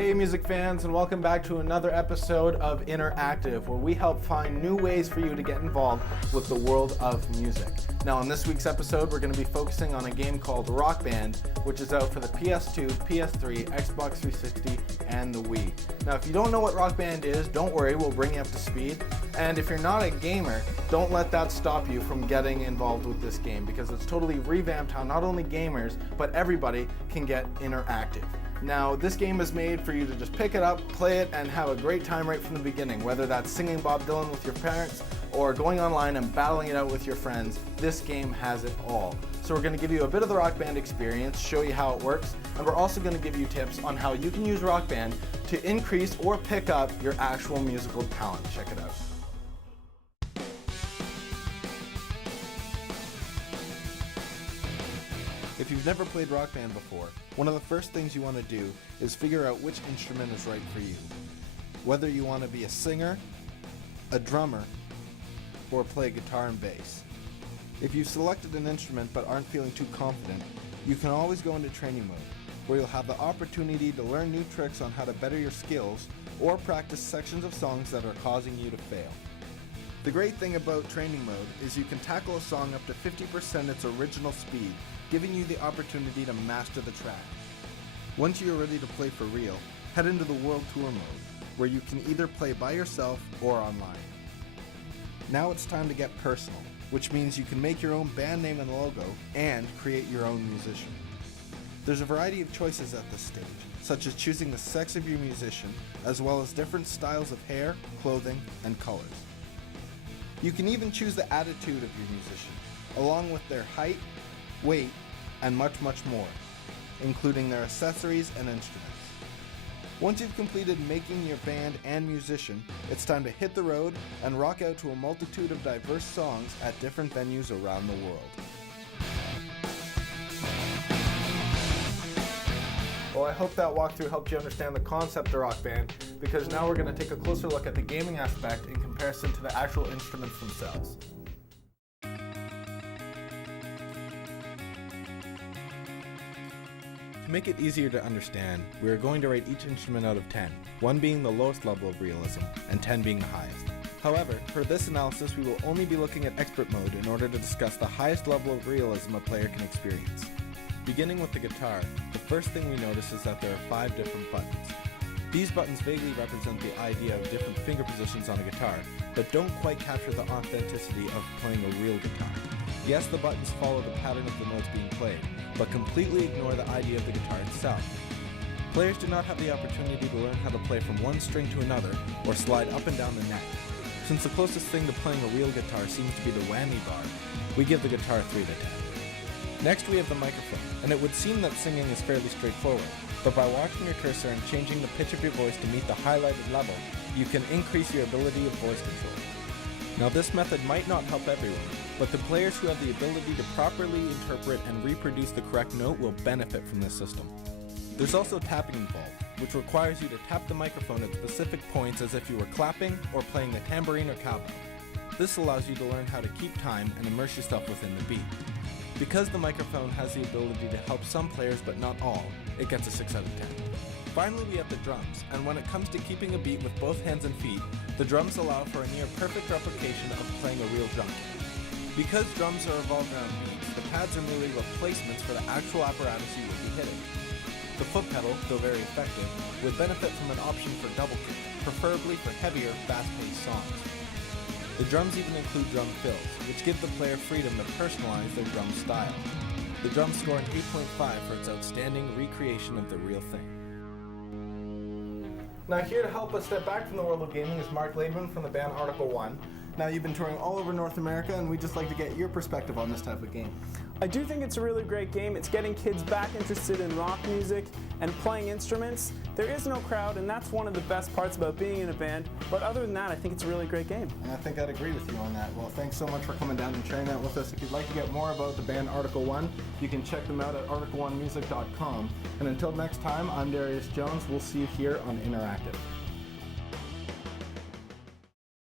Hey music fans, and welcome back to another episode of Interactive, where we help find new ways for you to get involved with the world of music. Now in this week's episode, we're going to be focusing on a game called Rock Band, which is out for the PS2, PS3, Xbox 360, and the Wii. Now if you don't know what Rock Band is, don't worry, we'll bring you up to speed. And if you're not a gamer, don't let that stop you from getting involved with this game, because it's totally revamped how not only gamers, but everybody can get interactive. Now, this game is made for you to just pick it up, play it, and have a great time right from the beginning. Whether that's singing Bob Dylan with your parents or going online and battling it out with your friends, this game has it all. So we're going to give you a bit of the Rock Band experience, show you how it works, and we're also going to give you tips on how you can use Rock Band to increase or pick up your actual musical talent. Check it out. If you've never played Rock Band before, one of the first things you want to do is figure out which instrument is right for you. Whether you want to be a singer, a drummer, or play guitar and bass. If you've selected an instrument but aren't feeling too confident, you can always go into training mode, where you'll have the opportunity to learn new tricks on how to better your skills or practice sections of songs that are causing you to fail. The great thing about training mode is you can tackle a song up to 50% its original speed, giving you the opportunity to master the track. Once you're ready to play for real, head into the World Tour mode, where you can either play by yourself or online. Now it's time to get personal, which means you can make your own band name and logo and create your own musician. There's a variety of choices at this stage, such as choosing the sex of your musician, as well as different styles of hair, clothing, and colors. You can even choose the attitude of your musician, along with their height, weight, and much more, including their accessories and instruments. Once you've completed making your band and musician, it's time to hit the road and rock out to a multitude of diverse songs at different venues around the world. Well, I hope that walkthrough helped you understand the concept of Rock Band, because now we're going to take a closer look at the gaming aspect in comparison to the actual instruments themselves. To make it easier to understand, we are going to rate each instrument out of 10, 1 being the lowest level of realism, and 10 being the highest. However, for this analysis we will only be looking at expert mode in order to discuss the highest level of realism a player can experience. Beginning with the guitar, the first thing we notice is that there are 5 different buttons. These buttons vaguely represent the idea of different finger positions on a guitar, but don't quite capture the authenticity of playing a real guitar. Yes, the buttons follow the pattern of the notes being played, but completely ignore the idea of the guitar itself. Players do not have the opportunity to learn how to play from one string to another or slide up and down the neck. Since the closest thing to playing a real guitar seems to be the whammy bar, we give the guitar 3 to 10. Next we have the microphone, and it would seem that singing is fairly straightforward, but by watching your cursor and changing the pitch of your voice to meet the highlighted level, you can increase your ability of voice control. Now this method might not help everyone, but the players who have the ability to properly interpret and reproduce the correct note will benefit from this system. There's also tapping involved, which requires you to tap the microphone at specific points as if you were clapping or playing the tambourine or cowbell. This allows you to learn how to keep time and immerse yourself within the beat. Because the microphone has the ability to help some players but not all, it gets a 6 out of 10. Finally we have the drums, and when it comes to keeping a beat with both hands and feet, the drums allow for a near perfect replication of playing a real drum kit. Because drums are evolved around beats, the pads are merely replacements for the actual apparatus you will be hitting. The foot pedal, though very effective, would benefit from an option for double kick, preferably for heavier, fast-paced songs. The drums even include drum fills, which give the player freedom to personalize their drum style. The drums score an 8.5 for its outstanding recreation of the real thing. Now here to help us step back from the world of gaming is Mark Laidman from the band Article 1. Now you've been touring all over North America, and we'd just like to get your perspective on this type of game. I do think it's a really great game. It's getting kids back interested in rock music and playing instruments. There is no crowd, and that's one of the best parts about being in a band. But other than that, I think it's a really great game. And I think I'd agree with you on that. Well, thanks so much for coming down and sharing that with us. If you'd like to get more about the band Article 1, you can check them out at article1music.com. And until next time, I'm Darius Jones. We'll see you here on Interactive.